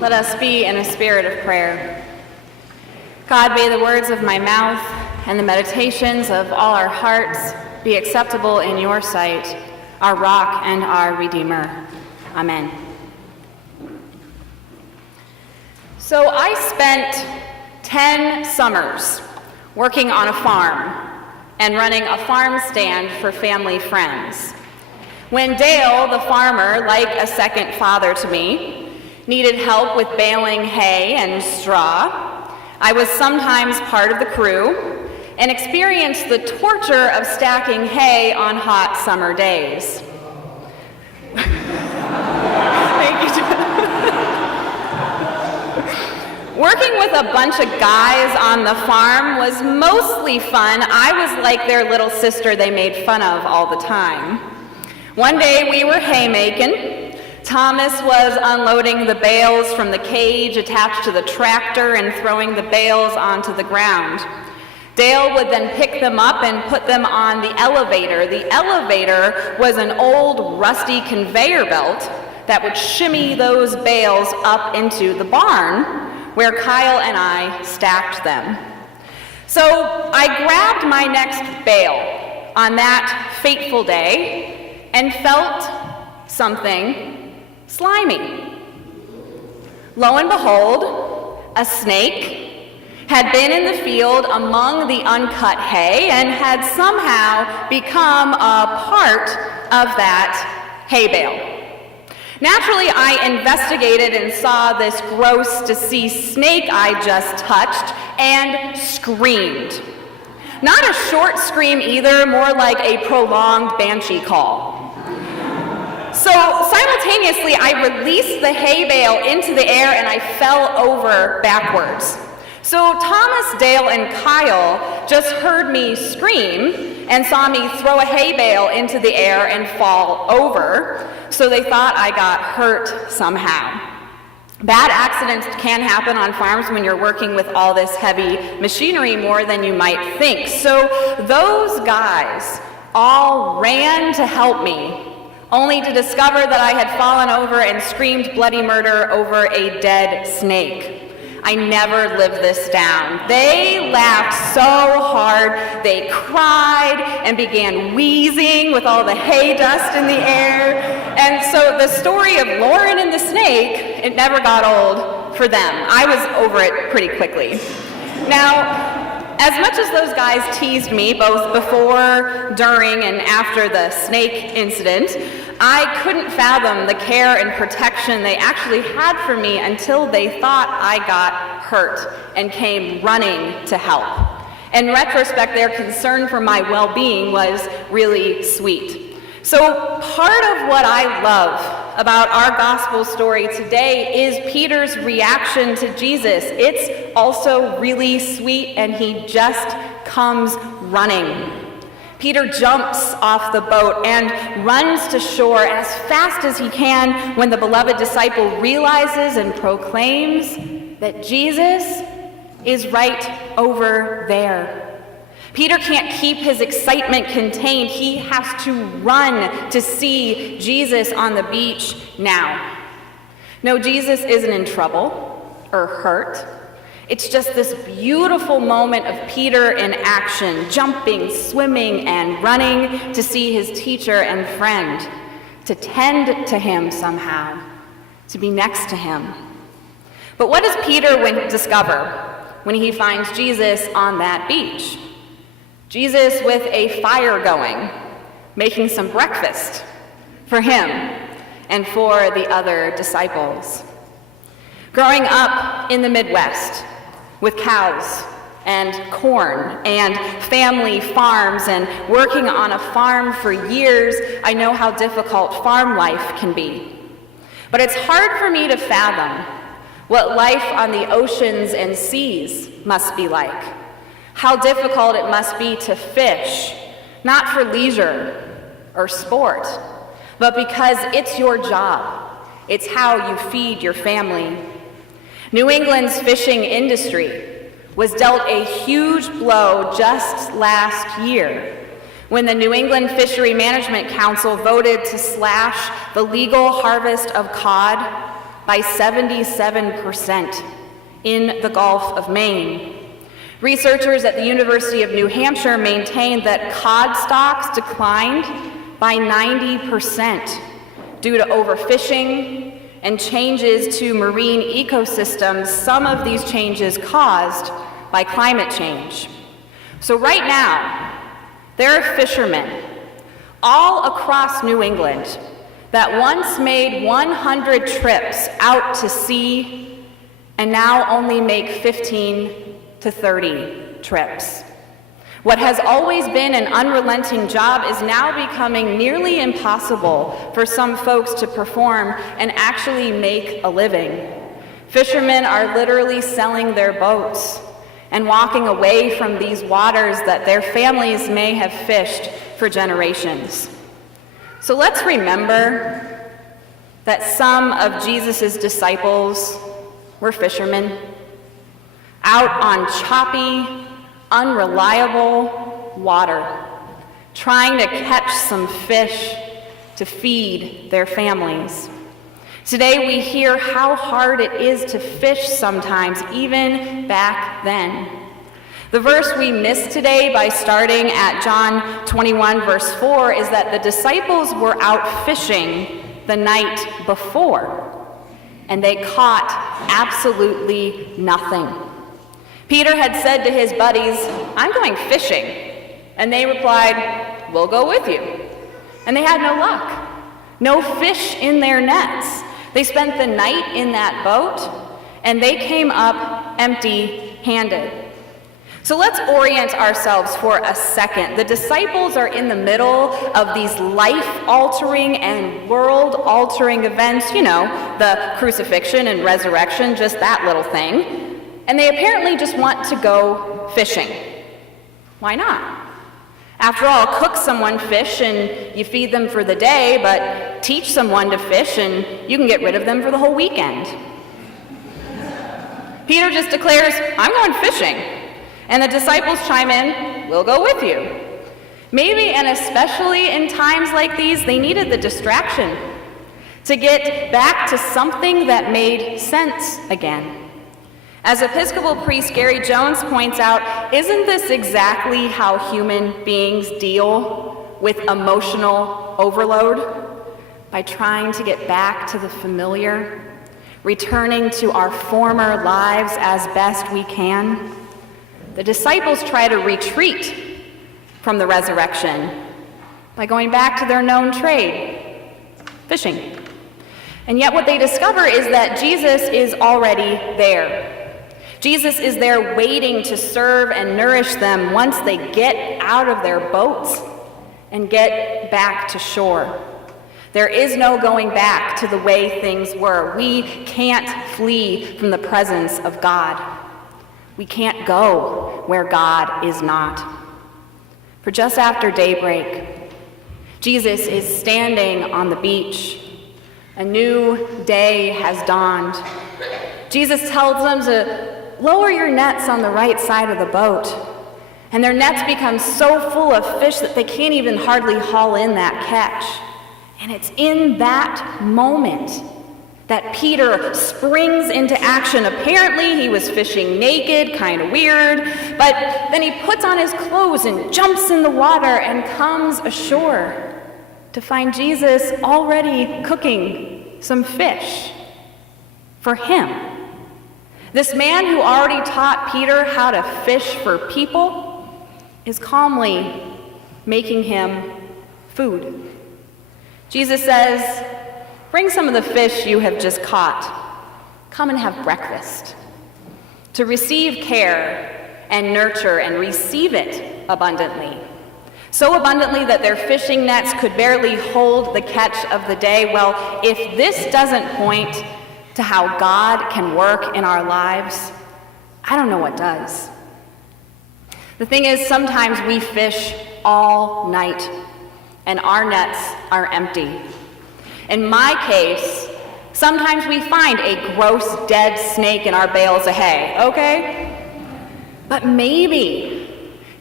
Let us be in a spirit of prayer. God, may the words of my mouth and the meditations of all our hearts be acceptable in your sight, our rock and our Redeemer. Amen. So I spent 10 summers working on a farm and running a farm stand for family friends. When Dale, the farmer, like a second father to me, needed help with baling hay and straw, I was sometimes part of the crew and experienced the torture of stacking hay on hot summer days. Thank you. Working with a bunch of guys on the farm was mostly fun. I was like their little sister they made fun of all the time. One day we were haymaking. Thomas was unloading the bales from the cage attached to the tractor and throwing the bales onto the ground. Dale would then pick them up and put them on the elevator. The elevator was an old rusty conveyor belt that would shimmy those bales up into the barn where Kyle and I stacked them. So I grabbed my next bale on that fateful day and felt something slimy. Lo and behold, a snake had been in the field among the uncut hay and had somehow become a part of that hay bale. Naturally, I investigated and saw this gross, deceased snake I just touched and screamed. Not a short scream either, more like a prolonged banshee call. So simultaneously, I released the hay bale into the air and I fell over backwards. So Thomas, Dale, and Kyle just heard me scream and saw me throw a hay bale into the air and fall over, so they thought I got hurt somehow. Bad accidents can happen on farms when you're working with all this heavy machinery more than you might think. So those guys all ran to help me, only to discover that I had fallen over and screamed bloody murder over a dead snake. I never lived this down. They laughed so hard, they cried and began wheezing with all the hay dust in the air. And so the story of Lauren and the snake, it never got old for them. I was over it pretty quickly. Now, as much as those guys teased me, both before, during, and after the snake incident, I couldn't fathom the care and protection they actually had for me until they thought I got hurt and came running to help. In retrospect, their concern for my well-being was really sweet. So part of what I love about our gospel story today is Peter's reaction to Jesus. It's also really sweet, and he just comes running. Peter jumps off the boat and runs to shore as fast as he can when the beloved disciple realizes and proclaims that Jesus is right over there. Peter can't keep his excitement contained. He has to run to see Jesus on the beach now. No, Jesus isn't in trouble or hurt. It's just this beautiful moment of Peter in action, jumping, swimming, and running to see his teacher and friend, to tend to him somehow, to be next to him. But what does Peter discover when he finds Jesus on that beach? Jesus with a fire going, making some breakfast for him and for the other disciples. Growing up in the Midwest, with cows and corn and family farms and working on a farm for years, I know how difficult farm life can be. But it's hard for me to fathom what life on the oceans and seas must be like, how difficult it must be to fish, not for leisure or sport, but because it's your job. It's how you feed your family. New England's fishing industry was dealt a huge blow just last year when the New England Fishery Management Council voted to slash the legal harvest of cod by 77% in the Gulf of Maine. Researchers at the University of New Hampshire maintain that cod stocks declined by 90% due to overfishing and changes to marine ecosystems, some of these changes caused by climate change. So right now, there are fishermen all across New England that once made 100 trips out to sea and now only make 15 to 30 trips. What has always been an unrelenting job is now becoming nearly impossible for some folks to perform and actually make a living. Fishermen are literally selling their boats and walking away from these waters that their families may have fished for generations. So let's remember that some of Jesus' disciples were fishermen, out on choppy, unreliable water, trying to catch some fish to feed their families. Today we hear how hard it is to fish sometimes, even back then. The verse we missed today by starting at John 21, verse 4, is that the disciples were out fishing the night before, and they caught absolutely nothing. Peter had said to his buddies, "I'm going fishing." And they replied, "We'll go with you." And they had no luck. No fish in their nets. They spent the night in that boat, and they came up empty-handed. So let's orient ourselves for a second. The disciples are in the middle of these life-altering and world-altering events, the crucifixion and resurrection, just that little thing. And they apparently just want to go fishing. Why not? After all, cook someone fish and you feed them for the day, but teach someone to fish and you can get rid of them for the whole weekend. Peter just declares, "I'm going fishing." And the disciples chime in, "We'll go with you." Maybe, and especially in times like these, they needed the distraction to get back to something that made sense again. As Episcopal priest Gary Jones points out, isn't this exactly how human beings deal with emotional overload? By trying to get back to the familiar, returning to our former lives as best we can. The disciples try to retreat from the resurrection by going back to their known trade, fishing. And yet what they discover is that Jesus is already there. Jesus is there waiting to serve and nourish them once they get out of their boats and get back to shore. There is no going back to the way things were. We can't flee from the presence of God. We can't go where God is not. For just after daybreak, Jesus is standing on the beach. A new day has dawned. Jesus tells them to lower your nets on the right side of the boat. And their nets become so full of fish that they can't even hardly haul in that catch. And it's in that moment that Peter springs into action. Apparently he was fishing naked, kind of weird, but then he puts on his clothes and jumps in the water and comes ashore to find Jesus already cooking some fish for him. This man who already taught Peter how to fish for people is calmly making him food. Jesus says, "Bring some of the fish you have just caught. Come and have breakfast." To receive care and nurture and receive it abundantly. So abundantly that their fishing nets could barely hold the catch of the day. Well, if this doesn't point to how God can work in our lives, I don't know what does. The thing is, sometimes we fish all night and our nets are empty. In my case, sometimes we find a gross dead snake in our bales of hay, okay? But maybe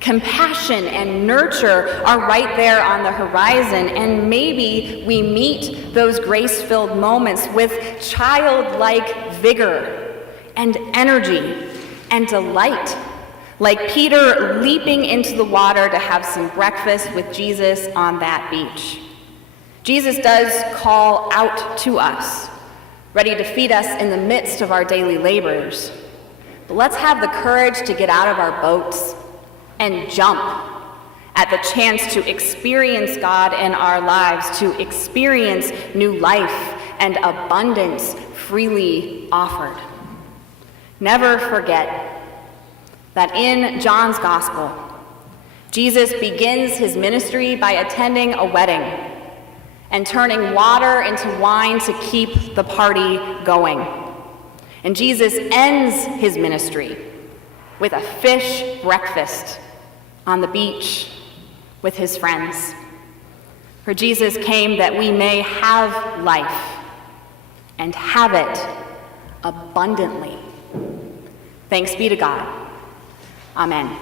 Compassion and nurture are right there on the horizon, and maybe we meet those grace-filled moments with childlike vigor and energy and delight, like Peter leaping into the water to have some breakfast with Jesus on that beach. Jesus does call out to us, ready to feed us in the midst of our daily labors. But let's have the courage to get out of our boats and jump at the chance to experience God in our lives, to experience new life and abundance freely offered. Never forget that in John's Gospel, Jesus begins his ministry by attending a wedding and turning water into wine to keep the party going. And Jesus ends his ministry with a fish breakfast on the beach with his friends. For Jesus came that we may have life and have it abundantly. Thanks be to God. Amen.